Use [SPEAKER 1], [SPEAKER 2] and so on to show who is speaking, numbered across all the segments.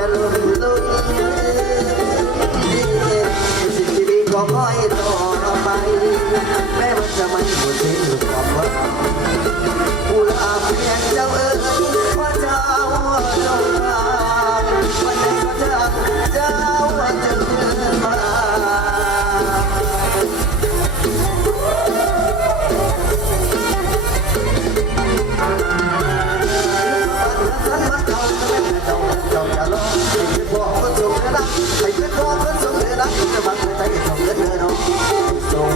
[SPEAKER 1] จ ส่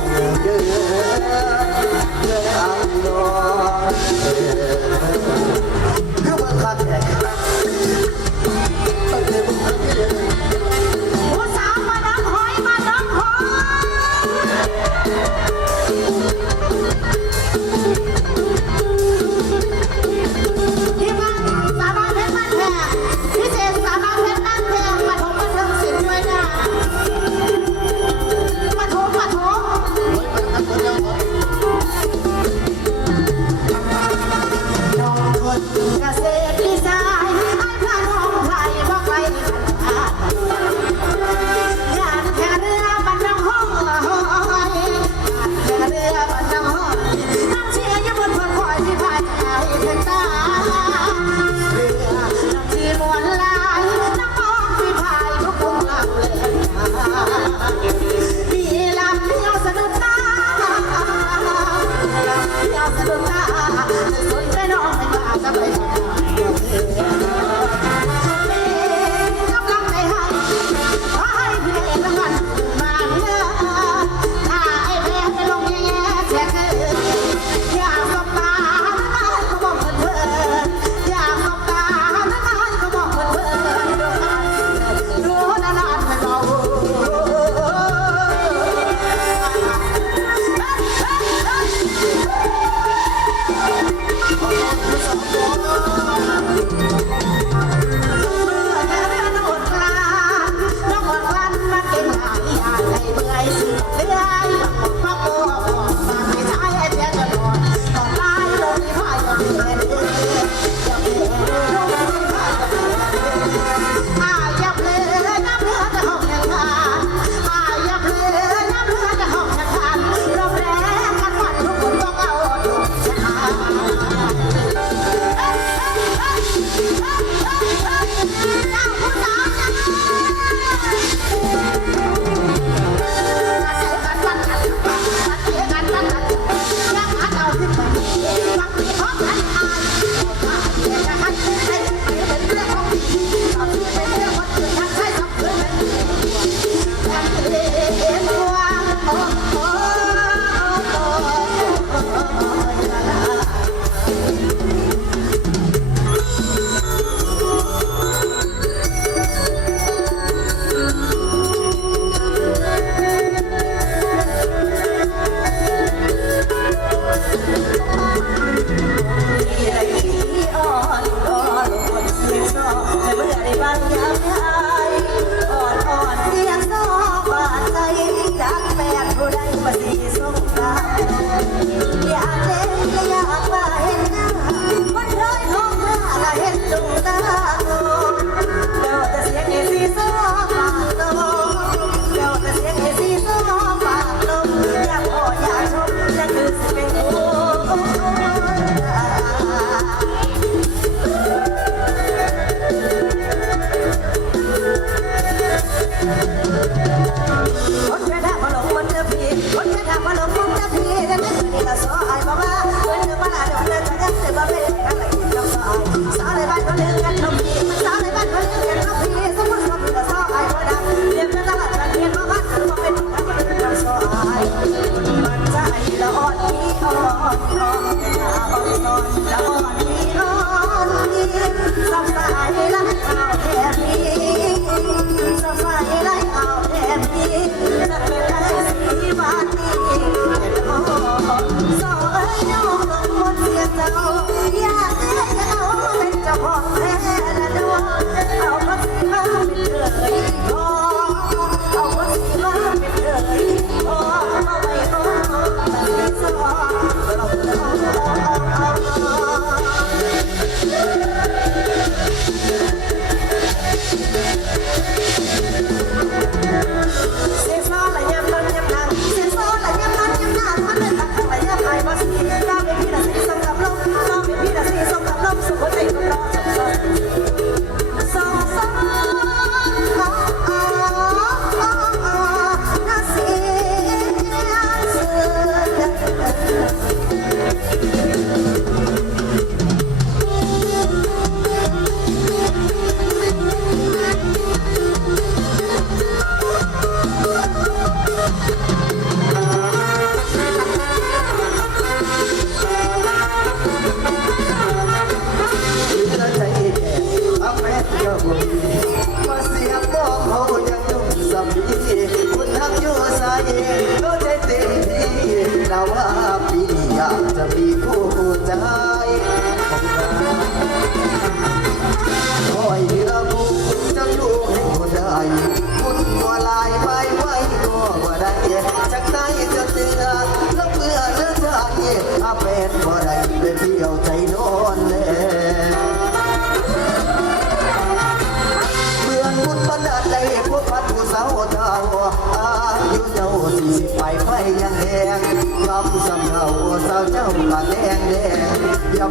[SPEAKER 1] Thank you.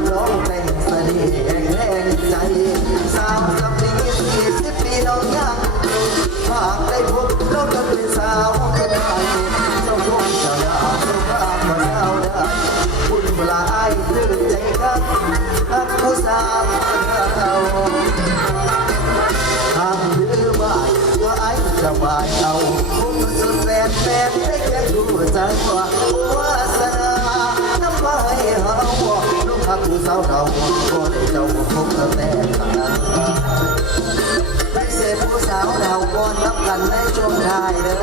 [SPEAKER 1] ำร้องเต่นเสน่ห์แรงใจสามสามปีสี่สิบปีเรายังฝากได้พบเราจะเป็นสา
[SPEAKER 2] วกันไทย
[SPEAKER 3] เจ้าร่งเจ้าดาเจ้าบ้ามาเจ้าได้บุญเวลาไอ้ตื่นใจกันอักผู้สาวเราหากหรือว่าก็ไอ้จะบายเอาคงสุดแสนแสนได้แค่รู้จักว่า Wasana, Namaya, Walk. ครับผู้สาวเราก็ได้เจ้าของผมตั้งแต่ครั้นั้นไปเส
[SPEAKER 1] พผู้สาวเราก็นับกันในช่วงท้ายเด้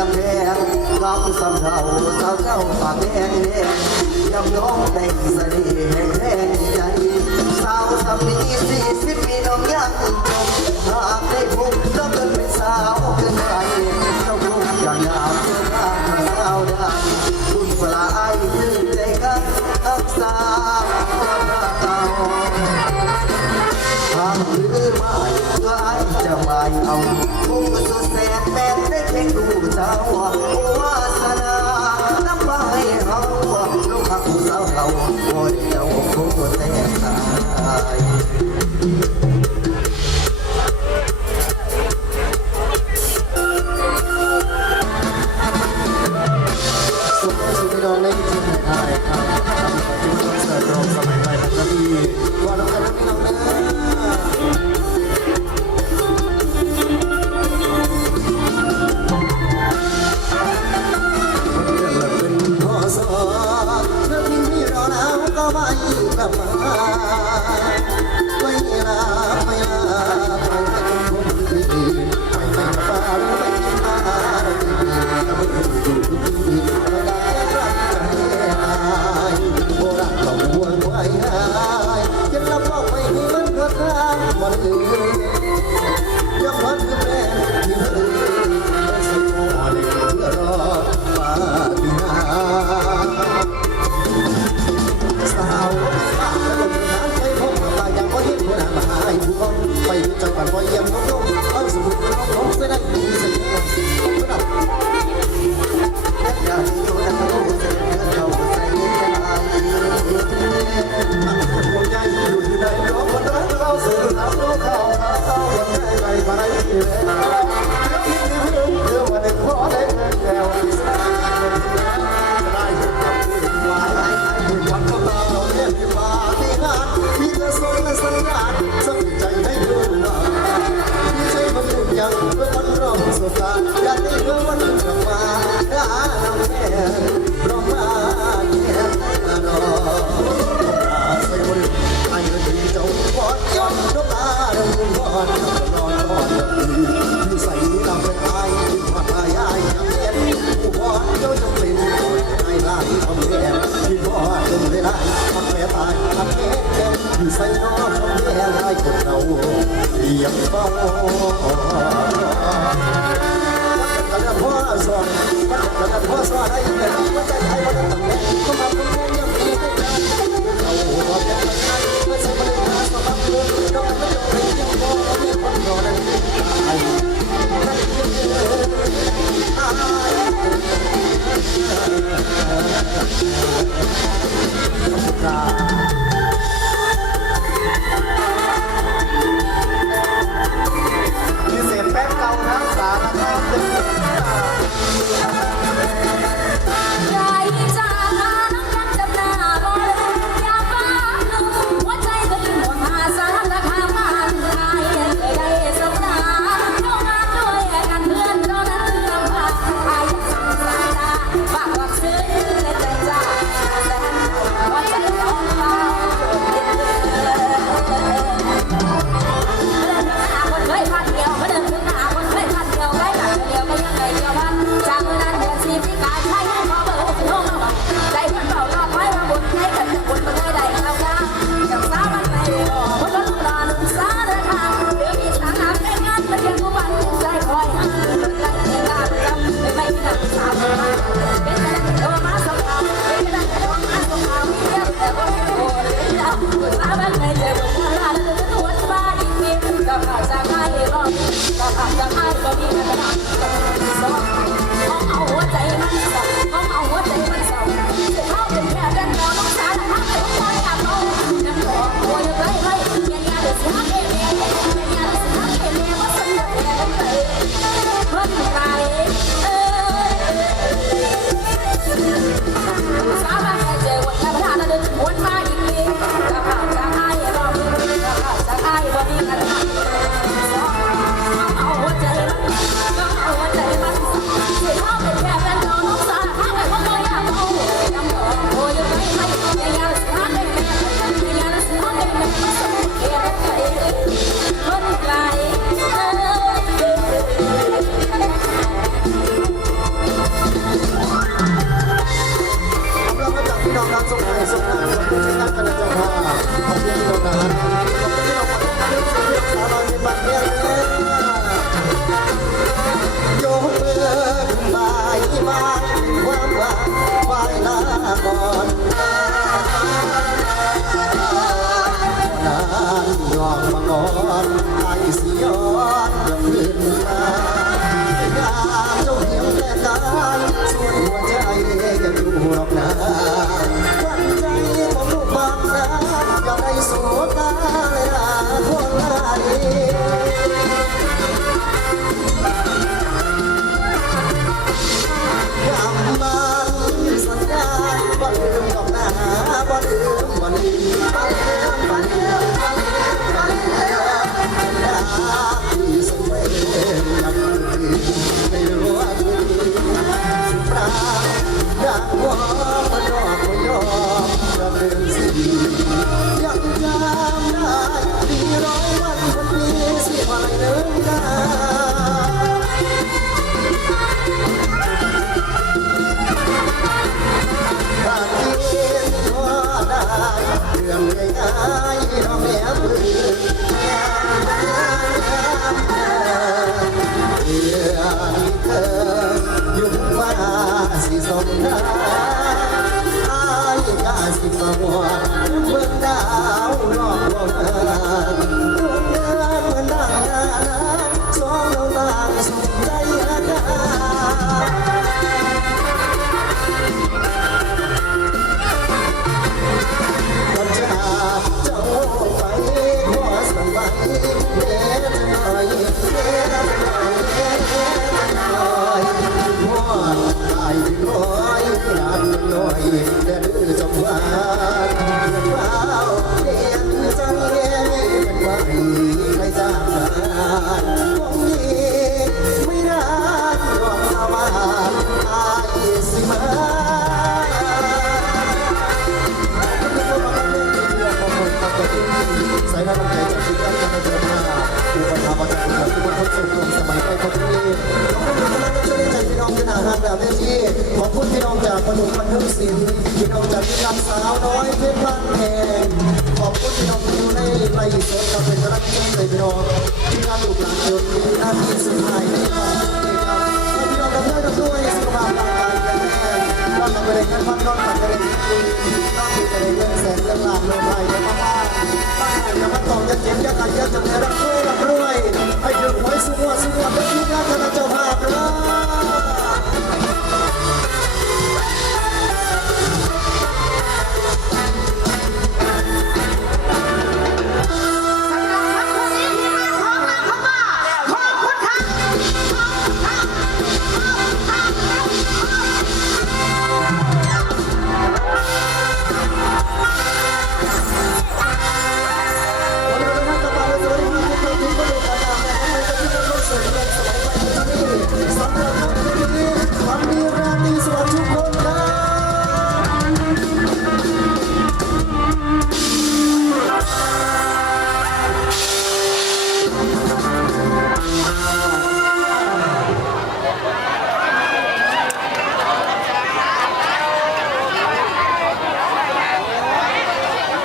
[SPEAKER 1] อังเทงน้องส
[SPEAKER 3] เทา
[SPEAKER 1] สาวเจ้าฝากแดงเลี้ยยำน้อมแต่งเสน่ เอาค
[SPEAKER 3] งจะแสนแสนได้เพียงดูเจ้า สดเธอทิ้งพี่รอแล้วก็ไม่กลับมา จังหวัดวอยเยี่ยม อ